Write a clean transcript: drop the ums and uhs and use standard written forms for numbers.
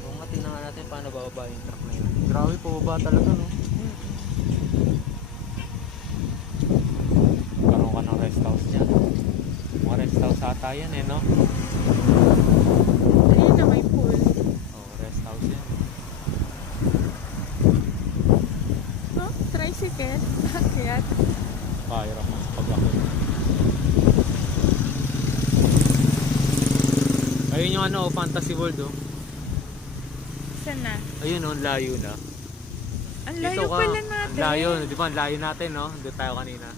Kung tingnan nga natin paano bababa yung truck na yun. Grabe, pababa talaga, no? Karoon ka ng rest house dyan. Mga rest house ata yan eh, no? Ayun na may pool. Oh, rest house yan. Oh, tricycle. Akyat. Kahirap mo sa pag-akit. Ayun yung ano, Fantasy World, oh. Saan na? Ayun, oh, layo na. Ang layo Dito ka. pala natin. Ang layo, di ba? Ang layo natin, no? Doon tayo kanina.